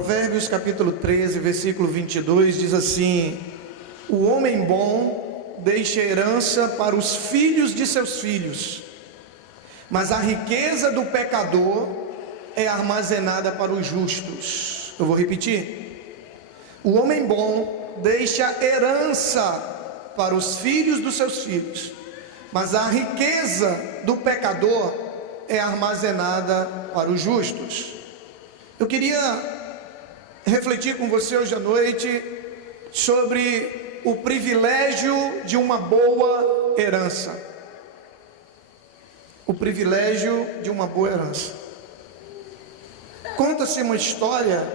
Provérbios capítulo 13, versículo 22 diz assim: o homem bom deixa herança para os filhos de seus filhos, mas a riqueza do pecador é armazenada para os justos. Eu vou repetir: o homem bom deixa herança para os filhos dos seus filhos, mas a riqueza do pecador é armazenada para os justos. Eu queria refletir com você hoje à noite sobre o privilégio de uma boa herança. O privilégio de uma boa herança. Conta-se uma história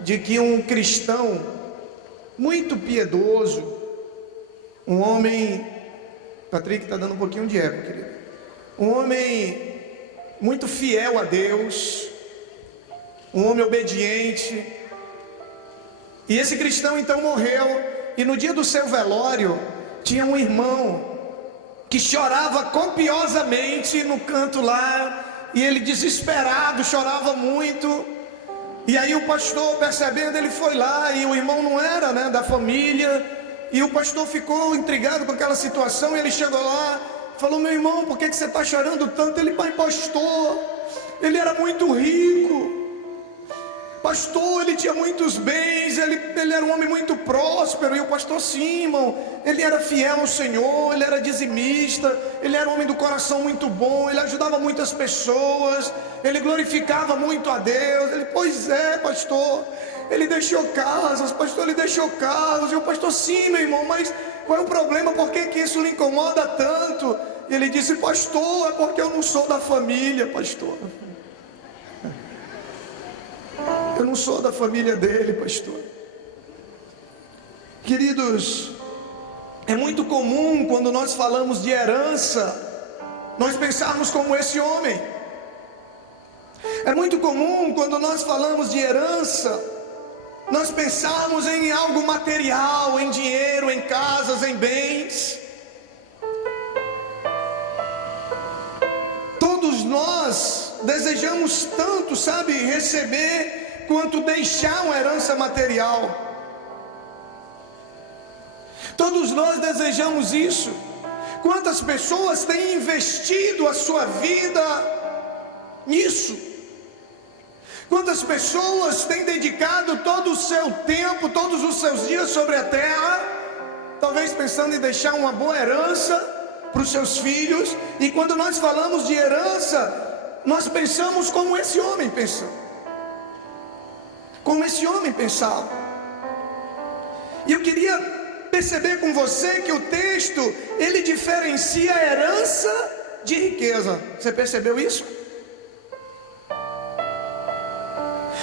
de que um cristão muito piedoso, um homem, Patrick está dando um pouquinho de eco, querido, um homem muito fiel a Deus, um homem obediente, e esse cristão então morreu, e no dia do seu velório tinha um irmão que chorava copiosamente no canto lá, e ele desesperado, chorava muito. E aí o pastor, percebendo, ele foi lá, e o irmão não era, da família, e o pastor ficou intrigado com aquela situação, e ele chegou lá, falou: meu irmão, por que você está chorando tanto? Ele: pai, pastor, ele era muito rico, pastor, ele tinha muitos bens, ele era um homem muito próspero. E o pastor: sim, irmão, ele era fiel ao Senhor, ele era dizimista, ele era um homem do coração muito bom, ele ajudava muitas pessoas, ele glorificava muito a Deus. Ele: pois é, pastor, ele deixou casas, pastor, ele deixou carros. E o pastor: sim, meu irmão, mas qual é o problema? Por que isso lhe incomoda tanto? E ele disse: pastor, é porque eu não sou da família, pastor. Eu não sou da família dele, pastor. Queridos, é muito comum quando nós falamos de herança, nós pensarmos como esse homem. É muito comum quando nós falamos de herança, nós pensarmos em algo material, em dinheiro, em casas, em bens. Todos nós desejamos tanto, receber, quanto deixar uma herança material. Todos nós desejamos isso. Quantas pessoas têm investido a sua vida nisso? Quantas pessoas têm dedicado todo o seu tempo, todos os seus dias sobre a terra, talvez pensando em deixar uma boa herança para os seus filhos? E quando nós falamos de herança, nós pensamos como esse homem pensou, como esse homem pensava. E eu queria perceber com você que o texto, ele diferencia a herança de riqueza. Você percebeu isso?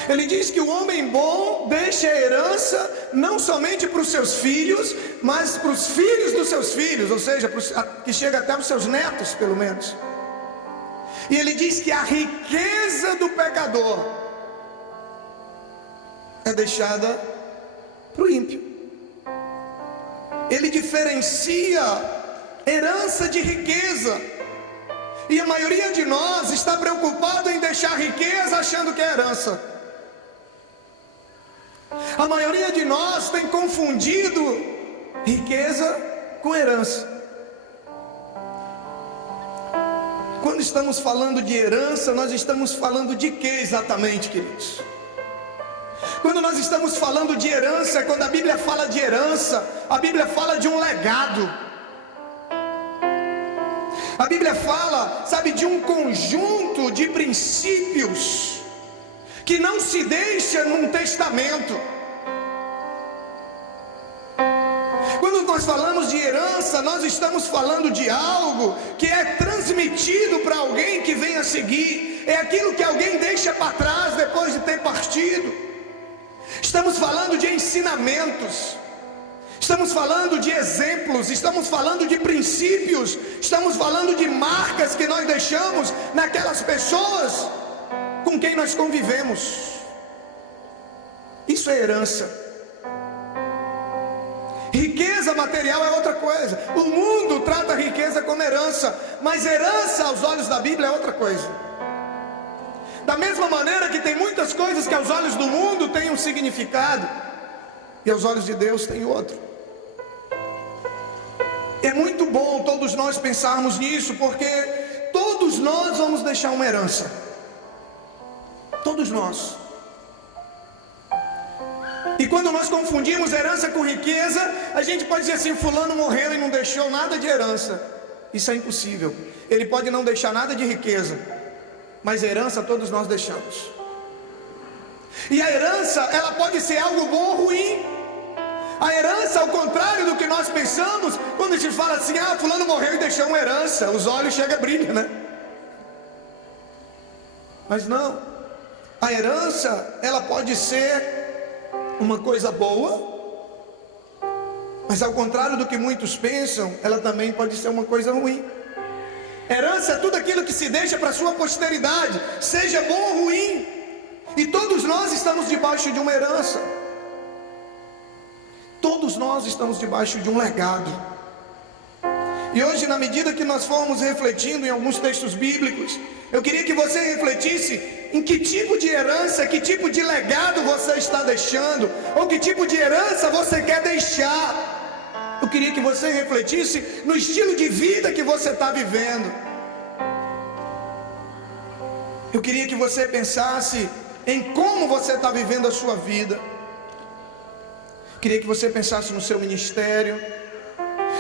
Ele diz que o homem bom deixa a herança não somente para os seus filhos, mas para os filhos dos seus filhos, ou seja, que chega até os seus netos, pelo menos. E ele diz que a riqueza do pecador é deixada para o ímpio. Ele diferencia herança de riqueza. E a maioria de nós está preocupado em deixar riqueza achando que é herança. A maioria de nós tem confundido riqueza com herança. Quando estamos falando de herança, nós estamos falando de que exatamente, queridos? Quando nós estamos falando de herança, quando a Bíblia fala de herança, a Bíblia fala de um legado. A Bíblia fala, de um conjunto de princípios que não se deixa num testamento. Quando nós falamos de herança, nós estamos falando de algo que é transmitido para alguém que vem a seguir. É aquilo que alguém deixa para trás depois de ter partido. Estamos falando de ensinamentos, estamos falando de exemplos, estamos falando de princípios, estamos falando de marcas que nós deixamos naquelas pessoas com quem nós convivemos. Isso é herança. Riqueza material é outra coisa. O mundo trata a riqueza como herança, mas herança aos olhos da Bíblia é outra coisa. Da mesma maneira que tem muitas coisas que aos olhos do mundo têm um significado e aos olhos de Deus tem outro. É muito bom todos nós pensarmos nisso, porque todos nós vamos deixar uma herança. Todos nós. E quando nós confundimos herança com riqueza, a gente pode dizer assim: fulano morreu e não deixou nada de herança. Isso é impossível. Ele pode não deixar nada de riqueza, mas herança todos nós deixamos. E a herança, ela pode ser algo bom ou ruim. A herança, ao contrário do que nós pensamos, quando a gente fala assim: ah, fulano morreu e deixou uma herança, os olhos chegam a brilhar, né? Mas não. A herança, ela pode ser uma coisa boa, mas ao contrário do que muitos pensam, ela também pode ser uma coisa ruim. Herança é tudo aquilo que se deixa para a sua posteridade, seja bom ou ruim. E todos nós estamos debaixo de uma herança. Todos nós estamos debaixo de um legado. E hoje, na medida que nós formos refletindo em alguns textos bíblicos, eu queria que você refletisse em que tipo de herança, que tipo de legado você está deixando, ou que tipo de herança você quer deixar. Eu queria que você refletisse no estilo de vida que você está vivendo. Eu queria que você pensasse em como você está vivendo a sua vida. Eu queria que você pensasse no seu ministério.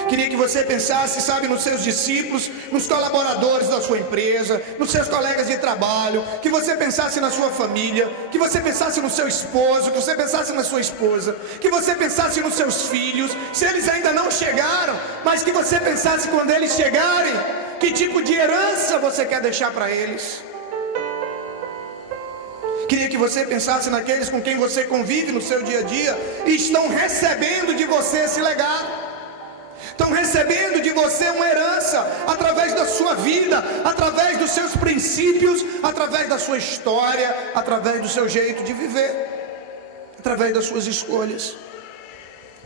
Queria que você pensasse, sabe, nos seus discípulos, nos colaboradores da sua empresa, nos seus colegas de trabalho. Que você pensasse na sua família. Que você pensasse no seu esposo. Que você pensasse na sua esposa. Que você pensasse nos seus filhos, se eles ainda não chegaram, mas que você pensasse quando eles chegarem, que tipo de herança você quer deixar para eles. Queria que você pensasse naqueles com quem você convive no seu dia a dia e estão recebendo de você esse legado. Estão recebendo de você uma herança, através da sua vida, através dos seus princípios, através da sua história, através do seu jeito de viver, através das suas escolhas.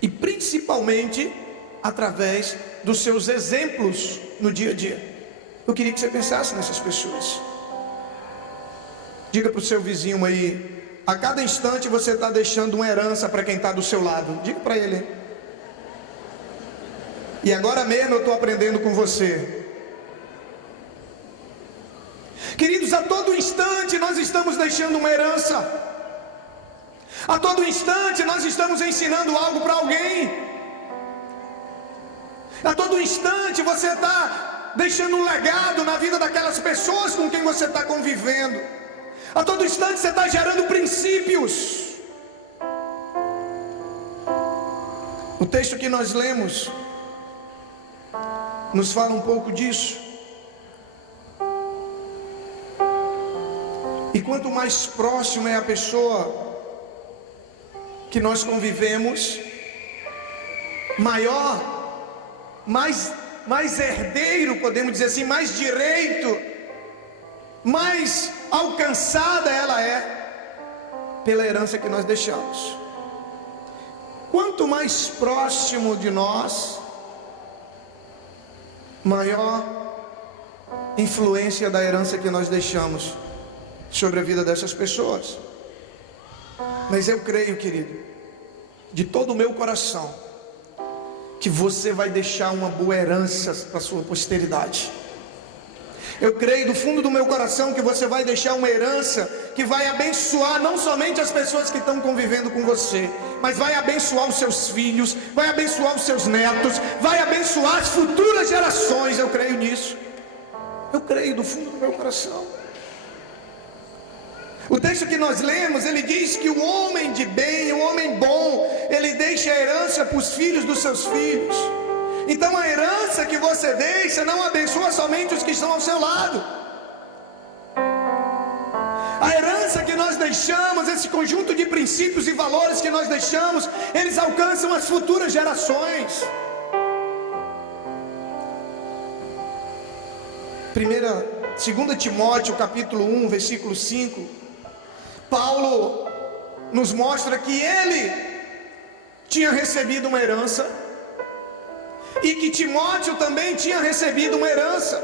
E principalmente, através dos seus exemplos no dia a dia. Eu queria que você pensasse nessas pessoas. Diga para o seu vizinho aí: a cada instante você está deixando uma herança para quem está do seu lado. Diga para ele. E agora mesmo eu estou aprendendo com você. Queridos, a todo instante nós estamos deixando uma herança. A todo instante nós estamos ensinando algo para alguém. A todo instante você está deixando um legado na vida daquelas pessoas com quem você está convivendo. A todo instante você está gerando princípios. O texto que nós lemos nos fala um pouco disso. E quanto mais próximo é a pessoa que nós convivemos, mais herdeiro, podemos dizer assim, mais direito, mais alcançada ela é pela herança que nós deixamos. Quanto mais próximo de nós, maior influência da herança que nós deixamos sobre a vida dessas pessoas. Mas eu creio, querido, de todo o meu coração, que você vai deixar uma boa herança para a sua posteridade. Eu creio do fundo do meu coração que você vai deixar uma herança que vai abençoar não somente as pessoas que estão convivendo com você, mas vai abençoar os seus filhos, vai abençoar os seus netos, vai abençoar as futuras gerações. Eu creio nisso. Eu creio do fundo do meu coração. O texto que nós lemos, ele diz que o homem de bem, o homem bom, ele deixa a herança para os filhos dos seus filhos. Então a herança que você deixa não abençoa somente os que estão ao seu lado. A herança que nós deixamos, esse conjunto de princípios e valores que nós deixamos, eles alcançam as futuras gerações. 2 Timóteo capítulo 1, versículo 5, Paulo nos mostra que ele tinha recebido uma herança e que Timóteo também tinha recebido uma herança.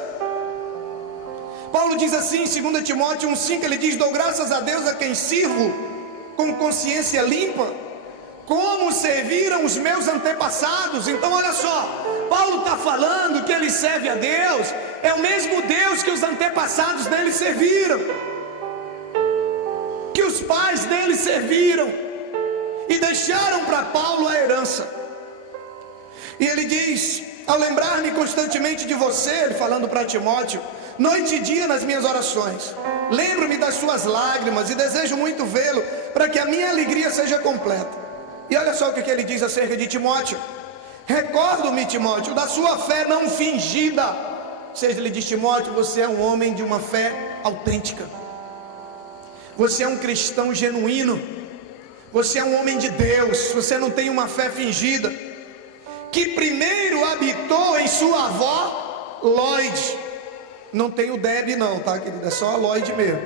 Paulo diz assim em 2 Timóteo 1,5, ele diz: dou graças a Deus a quem sirvo com consciência limpa, como serviram os meus antepassados. Então olha só, Paulo está falando que ele serve a Deus, é o mesmo Deus que os antepassados dele serviram, que os pais dele serviram, e deixaram para Paulo a herança. E ele diz: ao lembrar-me constantemente de você, ele falando para Timóteo, noite e dia nas minhas orações, lembro-me das suas lágrimas e desejo muito vê-lo, para que a minha alegria seja completa. E olha só o que ele diz acerca de Timóteo: recordo-me, Timóteo, da sua fé não fingida. Ou seja, ele diz: Timóteo, você é um homem de uma fé autêntica, você é um cristão genuíno, você é um homem de Deus, você não tem uma fé fingida, que primeiro habitou em sua avó Lloyd. Não tem o Deb não, tá, querido? É só a Lloyd mesmo.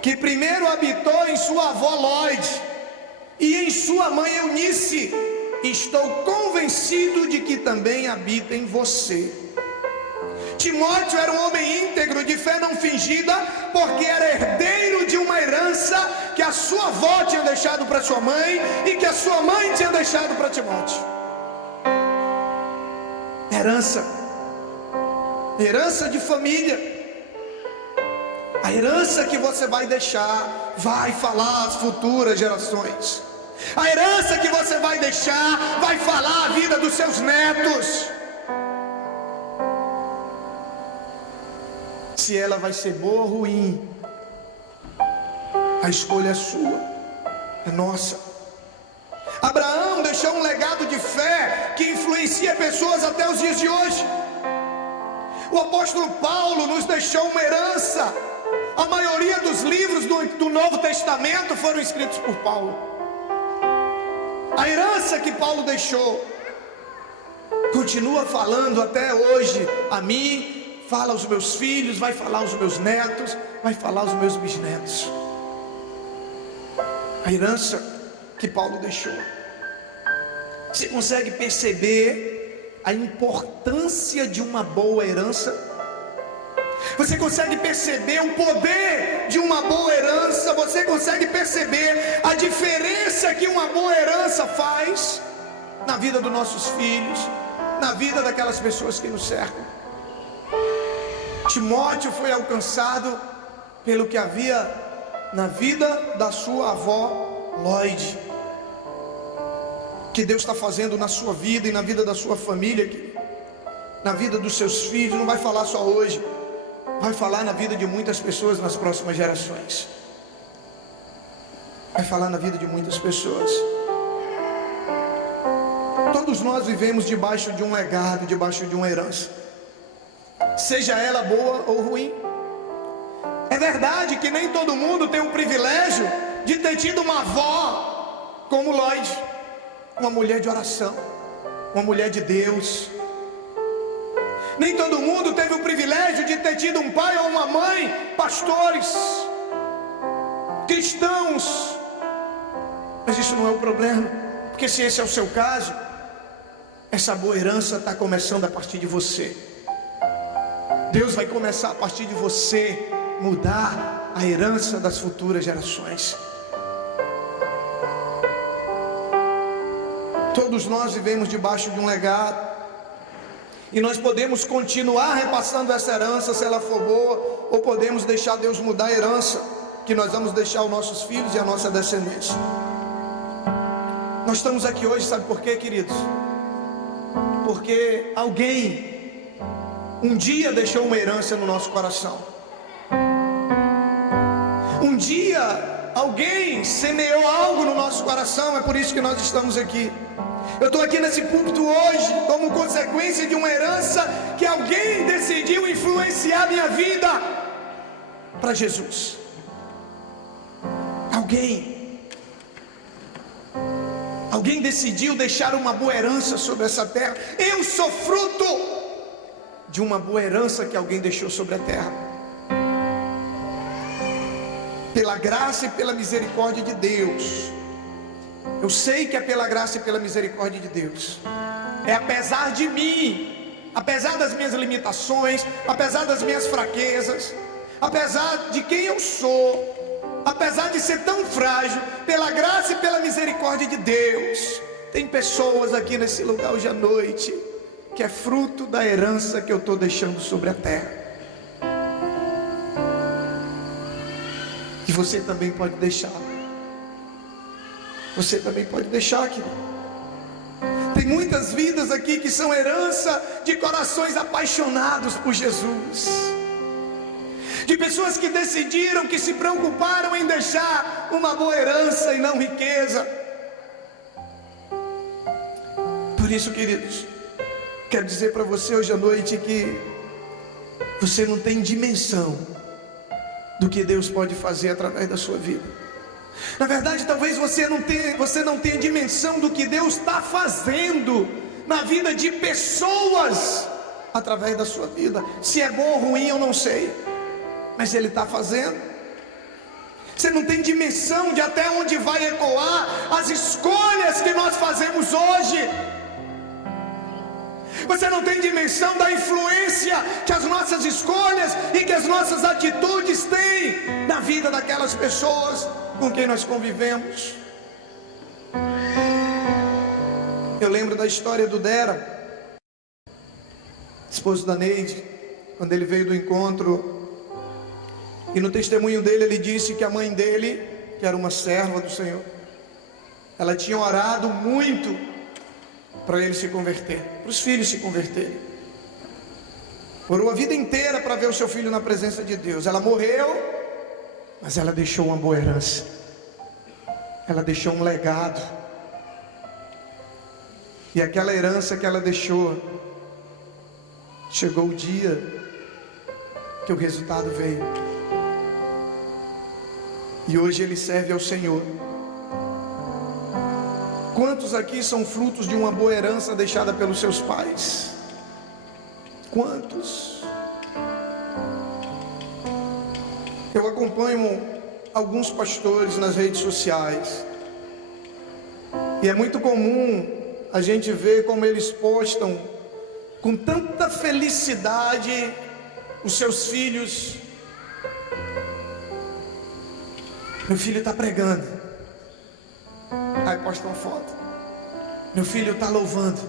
Que primeiro habitou em sua avó Lloyd e em sua mãe Eunice. Estou convencido de que também habita em você. Timóteo era um homem íntegro, de fé não fingida, porque era herdeiro de uma herança que a sua avó tinha deixado para sua mãe e que a sua mãe tinha deixado para Timóteo. Herança de família. A herança que você vai deixar vai falar às futuras gerações. A herança que você vai deixar vai falar a vida dos seus netos. Se ela vai ser boa ou ruim, a escolha é sua, é nossa. Abraão deixou um legado de fé que influencia pessoas até os dias de hoje. O apóstolo Paulo nos deixou uma herança. A maioria dos livros do Novo Testamento foram escritos por Paulo. A herança que Paulo deixou continua falando até hoje a mim, fala aos meus filhos, vai falar aos meus netos, vai falar aos meus bisnetos. A herança que Paulo deixou. Você consegue perceber a importância de uma boa herança? Você consegue perceber o poder de uma boa herança? Você consegue perceber a diferença que uma boa herança faz na vida dos nossos filhos, na vida daquelas pessoas que nos cercam? Timóteo foi alcançado pelo que havia na vida da sua avó Lloyd. Que Deus está fazendo na sua vida e na vida da sua família, na vida dos seus filhos. Não vai falar só hoje, vai falar na vida de muitas pessoas nas próximas gerações. Vai falar na vida de muitas pessoas. Todos nós vivemos debaixo de um legado, debaixo de uma herança, seja ela boa ou ruim. É verdade que nem todo mundo tem o privilégio de ter tido uma avó como Lloyd, uma mulher de oração, uma mulher de Deus. Nem todo mundo teve o privilégio de ter tido um pai ou uma mãe pastores, cristãos. Mas isso não é o problema, porque se esse é o seu caso, essa boa herança está começando a partir de você. Deus vai começar a partir de você mudar a herança das futuras gerações. Todos nós vivemos debaixo de um legado, e nós podemos continuar repassando essa herança se ela for boa, ou podemos deixar Deus mudar a herança que nós vamos deixar aos nossos filhos e à nossa descendência. Nós estamos aqui hoje, sabe por quê, queridos? Porque alguém um dia deixou uma herança no nosso coração. Um dia alguém semeou algo no nosso coração. É por isso que nós estamos aqui. Eu estou aqui nesse púlpito hoje como consequência de uma herança que alguém decidiu influenciar minha vida para Jesus. Alguém decidiu deixar uma boa herança sobre essa terra. Eu sou fruto de uma boa herança que alguém deixou sobre a terra. Pela graça e pela misericórdia de Deus. Eu sei que é pela graça e pela misericórdia de Deus. É apesar de mim apesar das minhas limitações, apesar das minhas fraquezas, apesar de quem eu sou, apesar de ser tão frágil, pela graça e pela misericórdia de Deus, tem pessoas aqui nesse lugar hoje à noite, que é fruto da herança que eu estou deixando sobre a terra. E você também pode deixar. Você também pode deixar, querido. Tem muitas vidas aqui que são herança de corações apaixonados por Jesus, de pessoas que decidiram, que se preocuparam em deixar uma boa herança e não riqueza. Por isso, queridos, quero dizer para você hoje à noite que você não tem dimensão do que Deus pode fazer através da sua vida. Na verdade, talvez você não tenha dimensão do que Deus está fazendo na vida de pessoas através da sua vida. Se é bom ou ruim eu não sei, mas Ele está fazendo. Você não tem dimensão de até onde vai ecoar as escolhas que nós fazemos hoje. Você não tem dimensão da influência que as nossas escolhas e que as nossas atitudes têm na vida daquelas pessoas com quem nós convivemos. Eu lembro da história do Dera, esposo da Neide, quando ele veio do encontro, e no testemunho dele ele disse que a mãe dele, que era uma serva do Senhor, ela tinha orado muito para ele se converter, para os filhos se converterem. Orou a vida inteira para ver o seu filho na presença de Deus. Ela morreu, mas ela deixou uma boa herança. Ela deixou um legado. E aquela herança que ela deixou, chegou o dia que o resultado veio. E hoje ele serve ao Senhor. Quantos aqui são frutos de uma boa herança deixada pelos seus pais? Quantos? Eu acompanho alguns pastores nas redes sociais, e é muito comum a gente ver como eles postam com tanta felicidade os seus filhos. Meu filho está pregando, aí posta uma foto. Meu filho está louvando,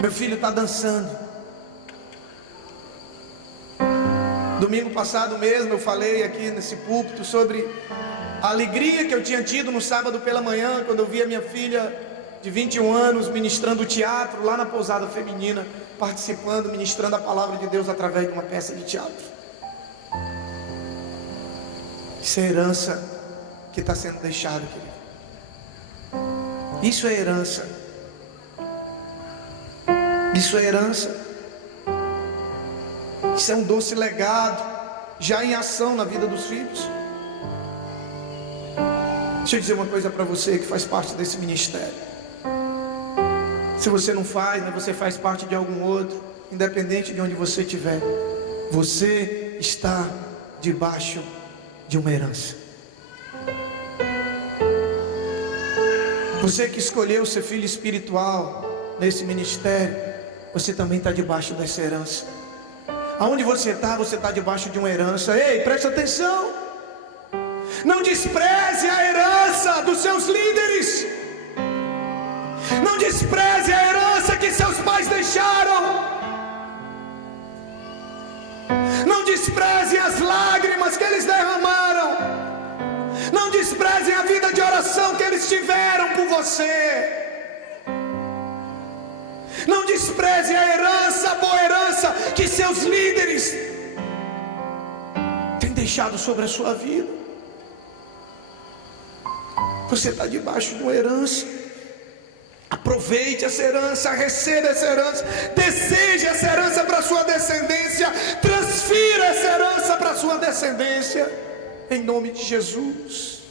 meu filho está dançando. Domingo passado mesmo eu falei aqui nesse púlpito sobre a alegria que eu tinha tido no sábado pela manhã, quando eu vi a minha filha de 21 anos ministrando teatro lá na pousada feminina, participando, ministrando a palavra de Deus através de uma peça de teatro. Isso é herança que está sendo deixada, querido. Isso é herança. Isso é herança. Isso é um doce legado, já em ação na vida dos filhos. Deixa eu dizer uma coisa para você que faz parte desse ministério. Se você não faz, né, você faz parte de algum outro, independente de onde você estiver, você está debaixo de uma herança. Você que escolheu ser filho espiritual nesse ministério, você também está debaixo dessa herança. Aonde você está debaixo de uma herança. Ei, presta atenção. Não despreze a herança dos seus líderes. Não despreze a herança que seus pais deixaram. Não despreze as lágrimas que eles derramaram. Não despreze a vida de oração que eles tiveram por você. Não despreze a herança, a boa herança que seus líderes têm deixado sobre a sua vida. Você está debaixo de uma herança. Aproveite essa herança, receba essa herança, deseje essa herança para a sua descendência, transfira essa herança para a sua descendência, em nome de Jesus.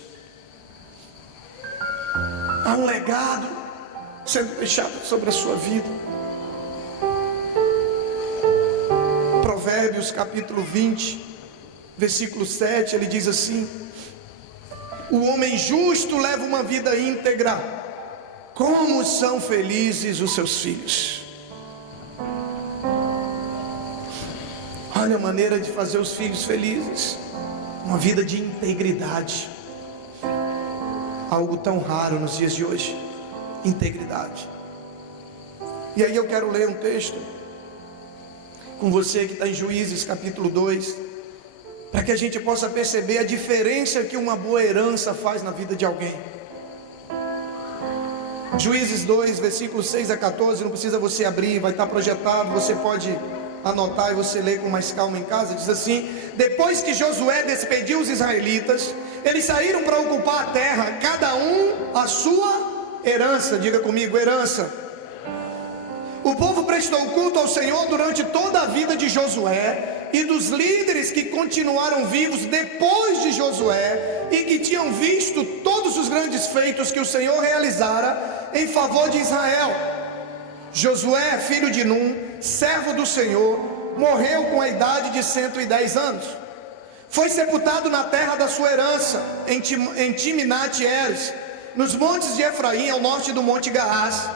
Há um legado sendo deixado sobre a sua vida. Provérbios capítulo 20, versículo 7, ele diz assim: o homem justo leva uma vida íntegra, como são felizes os seus filhos. sabe a maneira de fazer os filhos felizes? Uma vida de integridade. Algo tão raro nos dias de hoje. Integridade. E aí eu quero ler um texto com você que está em Juízes capítulo 2, para que a gente possa perceber a diferença que uma boa herança faz na vida de alguém. Juízes 2, versículos 6 a 14, não precisa você abrir, vai estar projetado, você pode anotar e você ler com mais calma em casa. Diz assim: depois que Josué despediu os israelitas, eles saíram para ocupar a terra, cada um a sua herança. Diga comigo, herança. O povo prestou culto ao Senhor durante toda a vida de Josué e dos líderes que continuaram vivos depois de Josué e que tinham visto todos os grandes feitos que o Senhor realizara em favor de Israel. Josué, filho de Num, servo do Senhor, morreu com a idade de 110 anos. Foi sepultado na terra da sua herança, em Timnat-Heres, nos montes de Efraim, ao norte do monte Gaás.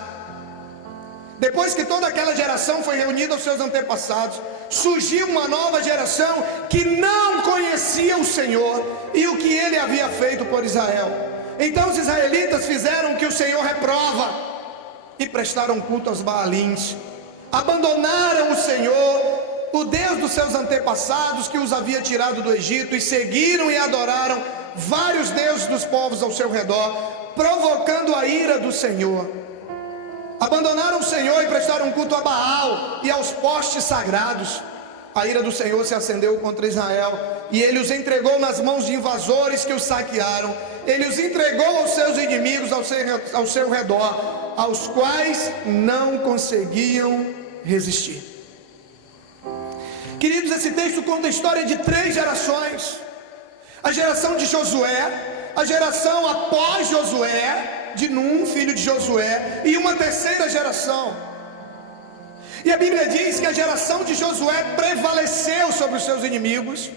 Depois que toda aquela geração foi reunida aos seus antepassados, surgiu uma nova geração que não conhecia o Senhor e o que ele havia feito por Israel. Então os israelitas fizeram o que o Senhor reprova e prestaram culto aos Baalins. Abandonaram o Senhor, o Deus dos seus antepassados, que os havia tirado do Egito, e seguiram e adoraram vários deuses dos povos ao seu redor, provocando a ira do Senhor. Abandonaram o Senhor e prestaram culto a Baal e aos postes sagrados. A ira do Senhor se acendeu contra Israel, e ele os entregou nas mãos de invasores que os saquearam. Ele os entregou aos seus inimigos ao seu redor, aos quais não conseguiam resistir. Queridos, esse texto conta a história de 3 gerações: a geração de Josué, a geração após Josué, de Num, filho de Josué, e uma terceira geração. E a Bíblia diz que a geração de Josué prevaleceu sobre os seus inimigos.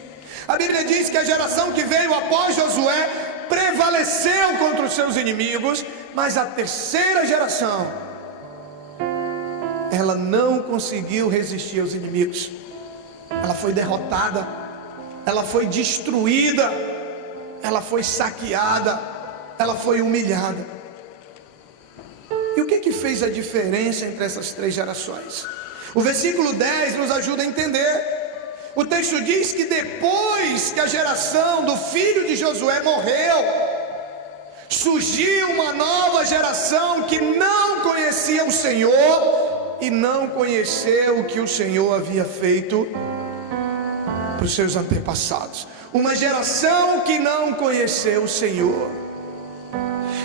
A Bíblia diz que a geração que veio após Josué prevaleceu contra os seus inimigos, mas a terceira geração, ela não conseguiu resistir aos inimigos. Ela foi derrotada, ela foi destruída, ela foi saqueada, ela foi humilhada. E o que fez a diferença entre essas 3 gerações? O versículo 10 nos ajuda a entender. O texto diz que depois que a geração do filho de Josué morreu, surgiu uma nova geração que não conhecia o Senhor e não conheceu o que o Senhor havia feito para os seus antepassados. Uma geração que não conheceu o Senhor.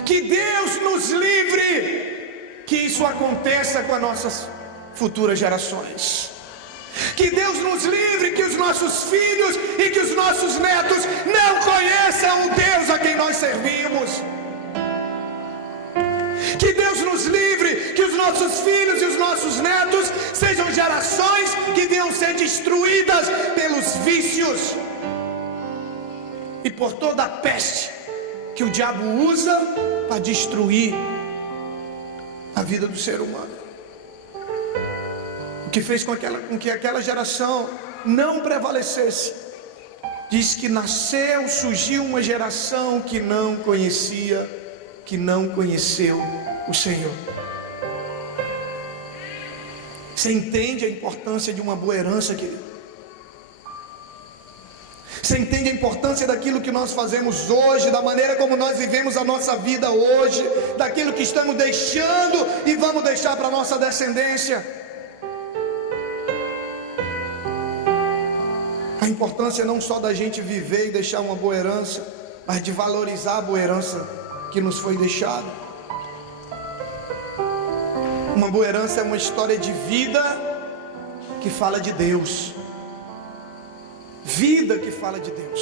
Que Deus nos livre que isso aconteça com as nossas futuras gerações. Que Deus nos livre que os nossos filhos e que os nossos netos não conheçam o Deus a quem nós servimos. Que Deus nos livre que os nossos filhos e os nossos netos sejam gerações que venham ser destruídas pelos vícios e por toda a peste que o diabo usa para destruir a vida do ser humano. O que fez com que aquela geração não prevalecesse, diz que surgiu uma geração que não conheceu o Senhor. Você entende a importância de uma boa herança, querido? Você entende a importância daquilo que nós fazemos hoje, da maneira como nós vivemos a nossa vida hoje, daquilo que estamos deixando e vamos deixar para a nossa descendência? A importância não só da gente viver e deixar uma boa herança, mas de valorizar a boa herança que nos foi deixada. Uma boa herança é uma história de vida que fala de Deus. Vida que fala de Deus.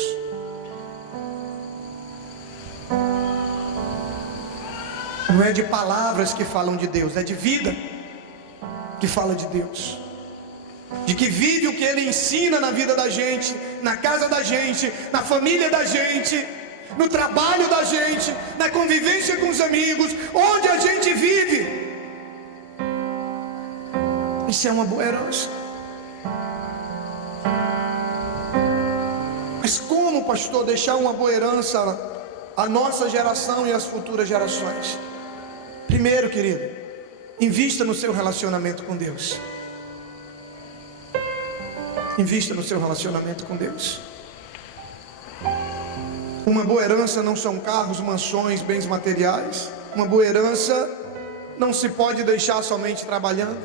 Não é de palavras que falam de Deus, é de vida que fala de Deus. De que vive o que Ele ensina na vida da gente, na casa da gente, na família da gente, no trabalho da gente, na convivência com os amigos, onde a gente vive. Isso é uma boa herança. pastor, deixar uma boa herança à nossa geração e às futuras gerações? Primeiro, querido, invista no seu relacionamento com Deus. Invista no seu relacionamento com Deus. Uma boa herança não são carros, mansões, bens materiais. Uma boa herança não se pode deixar somente trabalhando.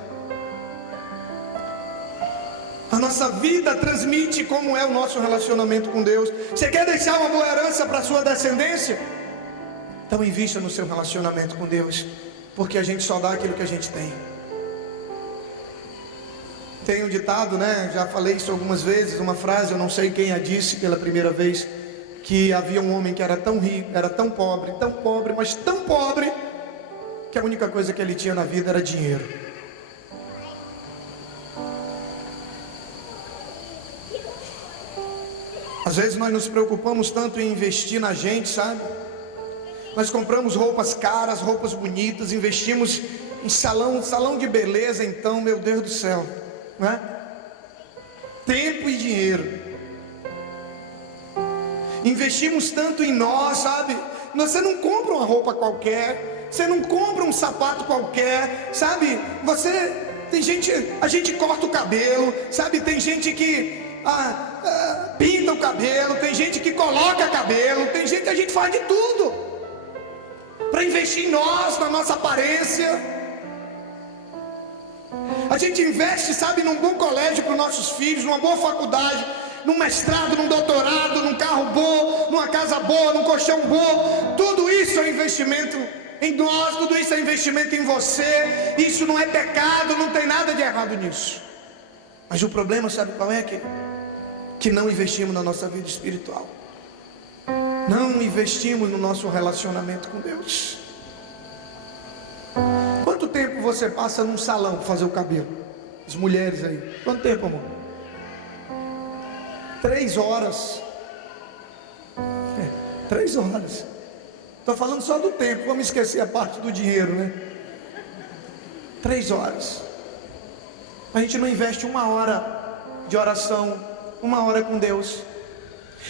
A nossa vida transmite como é o nosso relacionamento com Deus. Você quer deixar uma boa herança para a sua descendência? Então invista no seu relacionamento com Deus, porque a gente só dá aquilo que a gente tem. Tem um ditado, né? Já falei isso algumas vezes, uma frase, eu não sei quem a disse pela primeira vez, que havia um homem que era tão rico, era tão pobre, mas tão pobre, que a única coisa que ele tinha na vida era dinheiro. Às vezes nós nos preocupamos tanto em investir na gente, sabe? Nós compramos roupas caras, roupas bonitas, investimos em salão de beleza, então, meu Deus do céu, né? Tempo e dinheiro. Investimos tanto em nós, sabe? Você não compra uma roupa qualquer, você não compra um sapato qualquer, sabe? Tem gente, a gente corta o cabelo, sabe? Tem gente que pinta o cabelo, tem gente que coloca cabelo, tem gente, a gente faz de tudo para investir em nós, na nossa aparência. A gente investe, sabe, num bom colégio para os nossos filhos, numa boa faculdade, num mestrado, num doutorado, num carro bom, numa casa boa, num colchão bom. Tudo isso é investimento em nós, tudo isso é investimento em você. Isso não é pecado, não tem nada de errado nisso. Mas o problema, sabe qual é, querido? Que não investimos na nossa vida espiritual, não investimos no nosso relacionamento com Deus. Quanto tempo você passa num salão para fazer o cabelo? As mulheres aí, quanto tempo, amor? 3 horas. 3 horas. Estou falando só do tempo, vamos esquecer a parte do dinheiro, né? 3 horas. A gente não investe 1 hora de oração, 1 hora com Deus.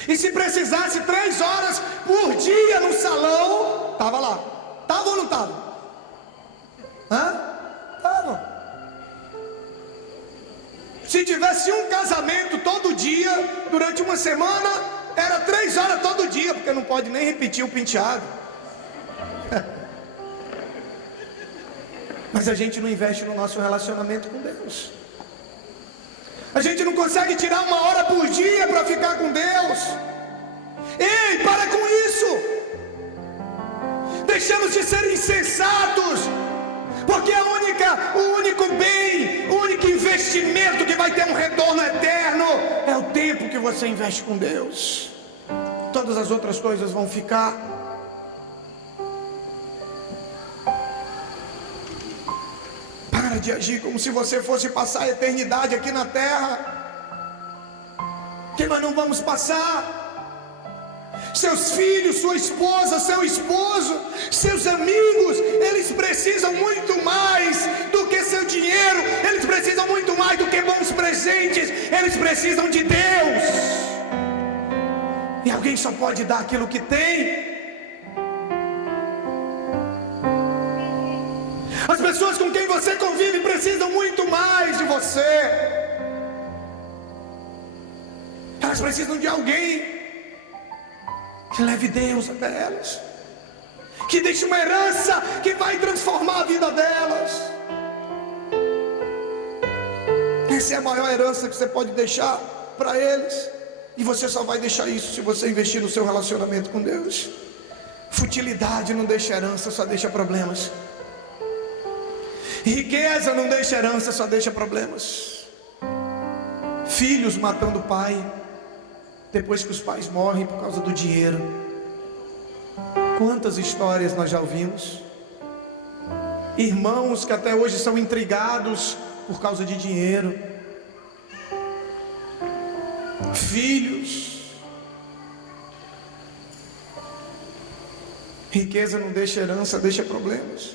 E se precisasse 3 horas por dia no salão, estava lá. Estava ou não estava? Estava. Se tivesse um casamento todo dia, durante uma semana, era 3 horas todo dia, porque não pode nem repetir o penteado. Mas a gente não investe no nosso relacionamento com Deus. A gente não consegue tirar 1 hora por dia para ficar com Deus. Ei, para com isso. Deixamos de ser insensatos, porque o único bem, o único investimento que vai ter um retorno eterno é o tempo que você investe com Deus. Todas as outras coisas vão ficar. Para de agir como se você fosse passar a eternidade aqui na terra, que nós não vamos passar. Seus filhos, sua esposa, seu esposo, seus amigos, eles precisam muito mais do que seu dinheiro, eles precisam muito mais do que bons presentes, eles precisam de Deus. E alguém só pode dar aquilo que tem. As pessoas com quem você convive precisam muito mais de você. Elas precisam de alguém que leve Deus até elas, que deixe uma herança que vai transformar a vida delas. Essa é a maior herança que você pode deixar para eles. E você só vai deixar isso se você investir no seu relacionamento com Deus. Futilidade não deixa herança, só deixa problemas. Riqueza não deixa herança, só deixa problemas. Filhos matando o pai depois que os pais morrem por causa do dinheiro. Quantas histórias nós já ouvimos? Irmãos que até hoje são intrigados por causa de dinheiro. Filhos. Riqueza não deixa herança, deixa problemas.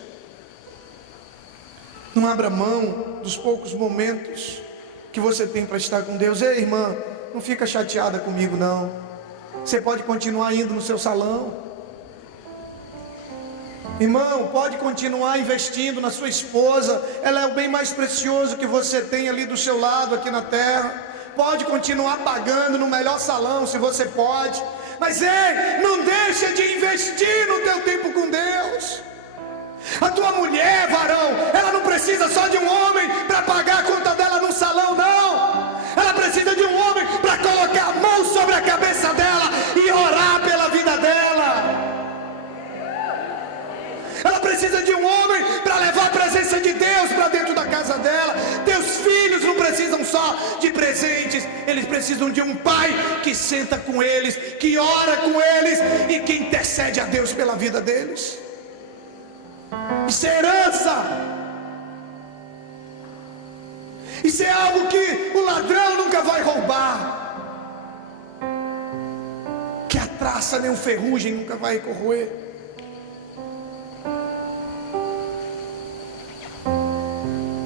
Não abra mão dos poucos momentos que você tem para estar com Deus. Ei, irmã, não fica chateada comigo não. Você pode continuar indo no seu salão. Irmão, pode continuar investindo na sua esposa. Ela é o bem mais precioso que você tem ali do seu lado, aqui na terra. Pode continuar pagando no melhor salão, se você pode. Mas ei, não deixa de investir no teu tempo com Deus. A tua mulher, varão, ela não precisa só de um homem para pagar a conta dela no salão, não. Ela precisa de um homem para colocar a mão sobre a cabeça dela e orar pela vida dela. Ela precisa de um homem para levar a presença de Deus para dentro da casa dela. Teus filhos não precisam só de presentes, eles precisam de um pai que senta com eles, que ora com eles e que intercede a Deus pela vida deles. Isso é herança. Isso é algo que o ladrão nunca vai roubar, que a traça nem o ferrugem nunca vai corroer.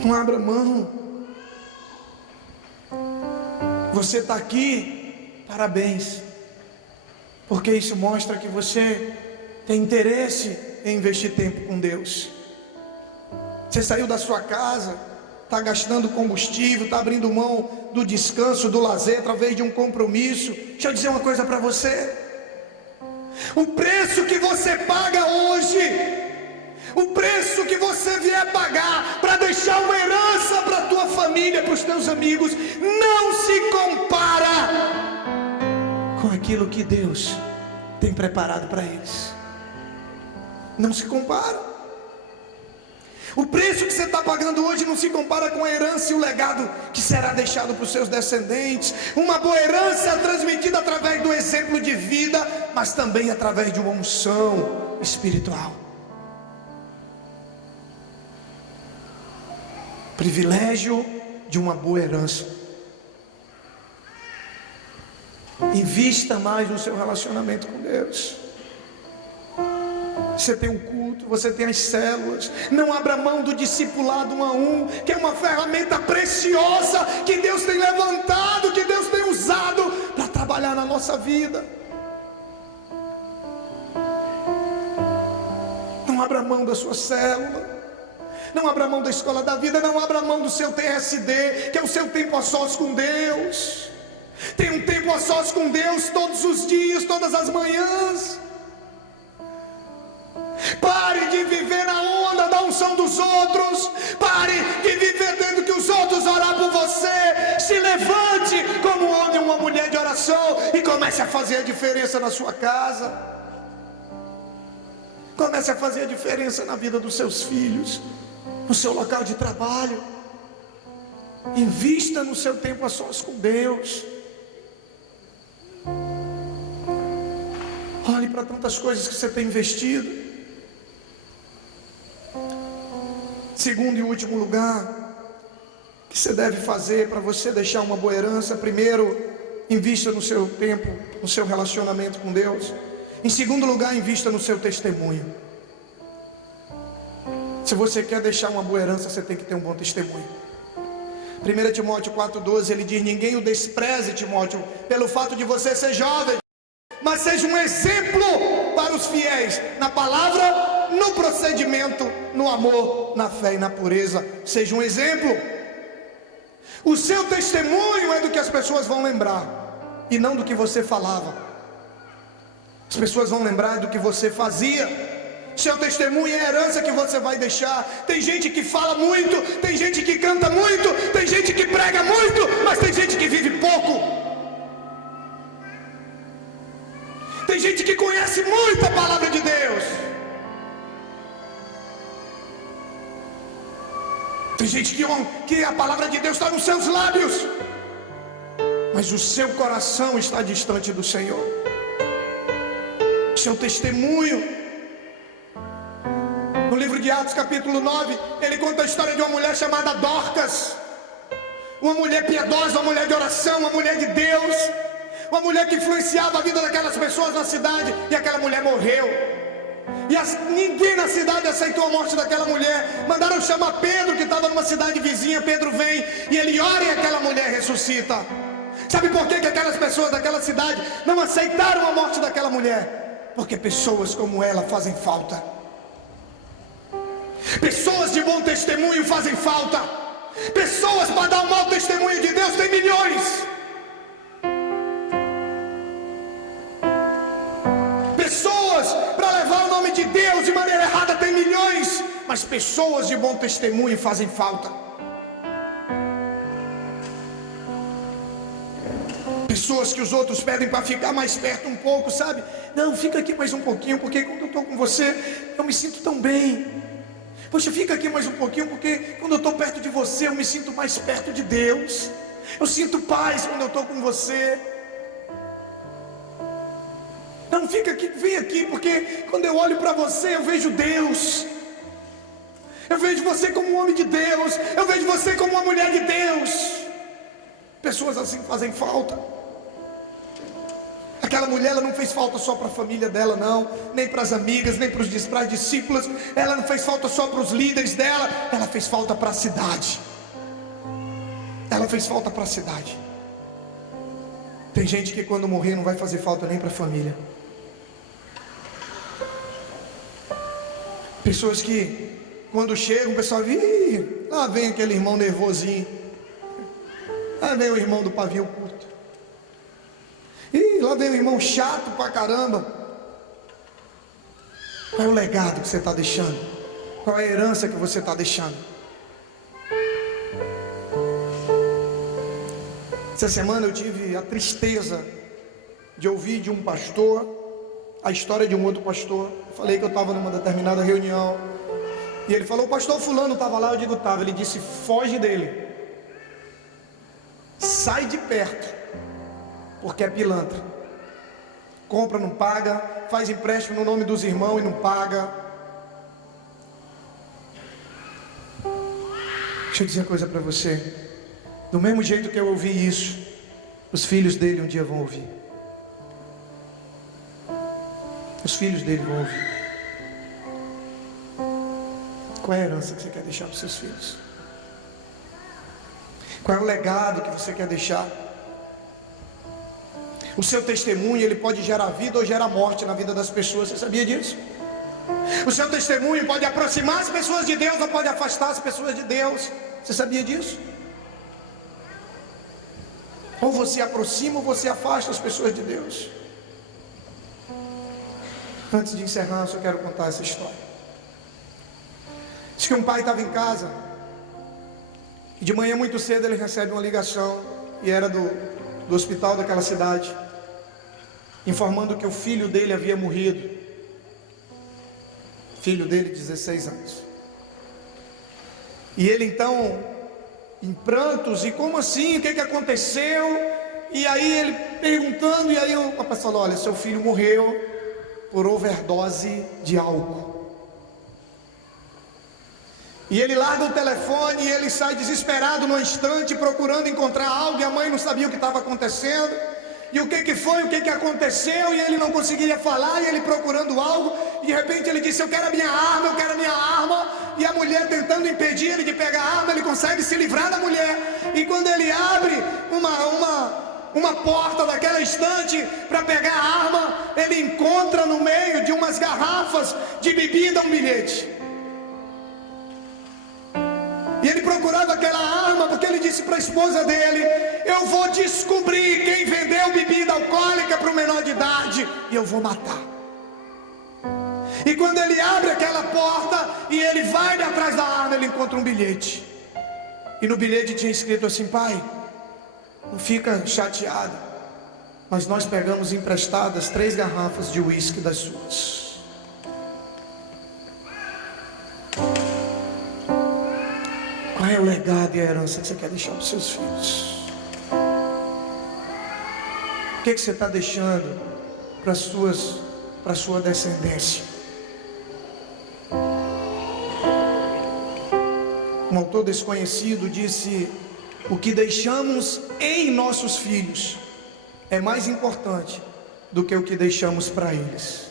Não abra mão. Você está aqui, parabéns, porque isso mostra que você tem interesse em investir tempo com Deus. Você saiu da sua casa, está gastando combustível, está abrindo mão do descanso, do lazer, através de um compromisso. Deixa eu dizer uma coisa para você: o preço que você paga hoje, o preço que você vier pagar para deixar uma herança para a tua família, para os teus amigos, não se compara com aquilo que Deus tem preparado para eles. Não se compara. O preço que você está pagando hoje não se compara com a herança e o legado que será deixado para os seus descendentes. Uma boa herança é transmitida através do exemplo de vida, mas também através de uma unção espiritual. Privilégio de uma boa herança. Invista mais no seu relacionamento com Deus. Você tem um culto, você tem as células. Não abra mão do discipulado 1 a 1, que é uma ferramenta preciosa que Deus tem levantado, que Deus tem usado para trabalhar na nossa vida. Não abra mão da sua célula. Não abra mão da escola da vida. Não abra mão do seu TSD, que é o seu tempo a sós com Deus. Tem um tempo a sós com Deus todos os dias, todas as manhãs. Pare de viver na onda da unção dos outros. Pare de viver tendo que os outros orar por você. Se levante como um homem e uma mulher de oração e comece a fazer a diferença na sua casa. Comece a fazer a diferença na vida dos seus filhos, no seu local de trabalho. Invista no seu tempo a sós com Deus. Olhe para tantas coisas que você tem investido. Segundo e último lugar que você deve fazer para você deixar uma boa herança: primeiro, invista no seu tempo, no seu relacionamento com Deus. Em segundo lugar, invista no seu testemunho. Se você quer deixar uma boa herança, você tem que ter um bom testemunho. 1 Timóteo 4,12, ele diz: ninguém o despreze, Timóteo, pelo fato de você ser jovem, mas seja um exemplo para os fiéis, na palavra, no procedimento, no amor, na fé e na pureza. Seja um exemplo. O seu testemunho é do que as pessoas vão lembrar, e não do que você falava. As pessoas vão lembrar do que você fazia. Seu testemunho é a herança que você vai deixar. Tem gente que fala muito, tem gente que canta muito, tem gente que prega muito, mas tem gente que vive pouco. Tem gente que conhece muito a palavra de Deus. Tem gente que a palavra de Deus está nos seus lábios, mas o seu coração está distante do Senhor. Seu testemunho. No livro de Atos capítulo 9, ele conta a história de uma mulher chamada Dorcas. Uma mulher piedosa, uma mulher de oração, uma mulher de Deus. Uma mulher que influenciava a vida daquelas pessoas na cidade. E aquela mulher morreu. E ninguém na cidade aceitou a morte daquela mulher. Mandaram chamar Pedro, que estava numa cidade vizinha. Pedro vem e ele ora e aquela mulher ressuscita. Sabe por que aquelas pessoas daquela cidade não aceitaram a morte daquela mulher? Porque pessoas como ela fazem falta. Pessoas de bom testemunho fazem falta. Pessoas para dar um mau testemunho de Deus tem milhões. Pessoas para levar o nome de Deus de maneira errada tem milhões. Mas pessoas de bom testemunho fazem falta. Pessoas que os outros pedem para ficar mais perto um pouco, sabe? Não, fica aqui mais um pouquinho, porque quando eu estou com você, eu me sinto tão bem. Poxa, fica aqui mais um pouquinho, porque quando eu estou perto de você, eu me sinto mais perto de Deus. Eu sinto paz quando eu estou com você. Não, fica aqui, vem aqui, porque quando eu olho para você, eu vejo Deus. Eu vejo você como um homem de Deus. Eu vejo você como uma mulher de Deus. Pessoas assim fazem falta. Aquela mulher, ela não fez falta só para a família dela, não. Nem para as amigas, nem para as discípulas. Ela não fez falta só para os líderes dela. Ela fez falta para a cidade. Ela fez falta para a cidade. Tem gente que quando morrer não vai fazer falta nem para a família. Pessoas que quando chegam, o pessoal diz: lá vem aquele irmão nervosinho. Lá vem o irmão do pavio curto. Lá vem o irmão chato pra caramba. Qual é o legado que você está deixando? Qual é a herança que você está deixando? Essa semana eu tive a tristeza de ouvir de um pastor a história de um outro pastor. Eu falei que eu estava numa determinada reunião e ele falou: o pastor fulano estava lá. Eu digo: estava. Ele disse: foge dele, sai de perto, porque é pilantra. Compra, não paga, faz empréstimo no nome dos irmãos e não paga. Deixa eu dizer uma coisa para você. Do mesmo jeito que eu ouvi isso, os filhos dele um dia vão ouvir. Os filhos dele vão ouvir. Qual é a herança que você quer deixar para os seus filhos? Qual é o legado que você quer deixar? O seu testemunho, ele pode gerar vida ou gerar morte na vida das pessoas. Você sabia disso? O seu testemunho pode aproximar as pessoas de Deus ou pode afastar as pessoas de Deus. Você sabia disso? Ou você aproxima ou você afasta as pessoas de Deus. Antes de encerrar, eu só quero contar essa história. Diz que um pai estava em casa e de manhã muito cedo ele recebe uma ligação, e era do hospital daquela cidade, informando que o filho dele havia morrido. Filho dele, 16 anos. E ele então, em prantos: e como assim? O que aconteceu? E aí ele perguntando, e aí a pessoa falou: olha, seu filho morreu por overdose de álcool. E ele larga o telefone e ele sai desesperado no instante, procurando encontrar algo, e a mãe não sabia o que estava acontecendo. E o que foi, o que aconteceu, e ele não conseguia falar, e ele procurando algo, e de repente ele disse: eu quero a minha arma, eu quero a minha arma. E a mulher tentando impedir ele de pegar a arma, ele consegue se livrar da mulher. E quando ele abre uma porta daquela estante para pegar a arma, ele encontra no meio de umas garrafas de bebida um bilhete. E ele procurava aquela arma porque ele disse para a esposa dele: eu vou descobrir quem vendeu bebida alcoólica para o menor de idade e eu vou matar. E quando ele abre aquela porta e ele vai atrás da arma, ele encontra um bilhete. E no bilhete tinha escrito assim: pai, não fica chateado, mas nós pegamos emprestadas 3 garrafas de uísque das suas. Qual é o legado e a herança que você quer deixar para os seus filhos? O que você está deixando para a sua descendência? Um autor desconhecido disse: o que deixamos em nossos filhos é mais importante do que o que deixamos para eles.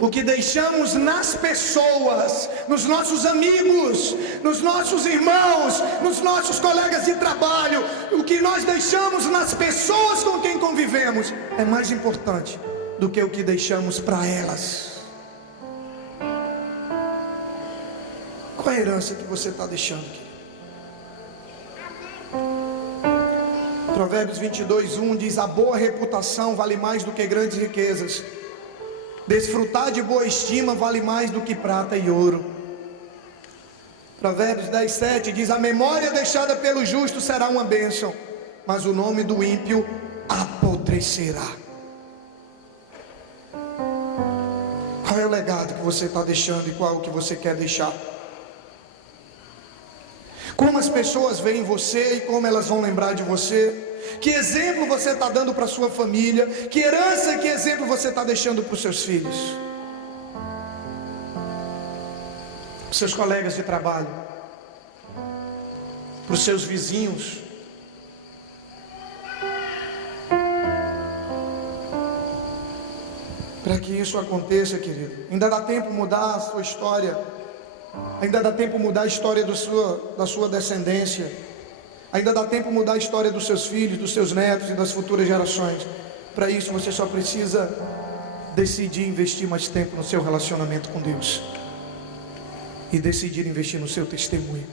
o que deixamos nas pessoas, nos nossos amigos, nos nossos irmãos, nos nossos colegas de trabalho, o que nós deixamos nas pessoas com quem convivemos, é mais importante do que o que deixamos para elas. Qual é a herança que você está deixando aqui? Provérbios 22:1 diz: a boa reputação vale mais do que grandes riquezas, desfrutar de boa estima vale mais do que prata e ouro. Provérbios 10:7 diz: a memória deixada pelo justo será uma bênção, mas o nome do ímpio apodrecerá. Qual é o legado que você está deixando e qual é o que você quer deixar? Como as pessoas veem você e como elas vão lembrar de você? Que exemplo você está dando para a sua família? Que herança e que exemplo você está deixando para os seus filhos? Para os seus colegas de trabalho? Para os seus vizinhos? Para que isso aconteça, querido, ainda dá tempo mudar a sua história. Ainda dá tempo mudar a história da sua descendência. Ainda dá tempo mudar a história dos seus filhos, dos seus netos e das futuras gerações. Para isso você só precisa decidir investir mais tempo no seu relacionamento com Deus e decidir investir no seu testemunho.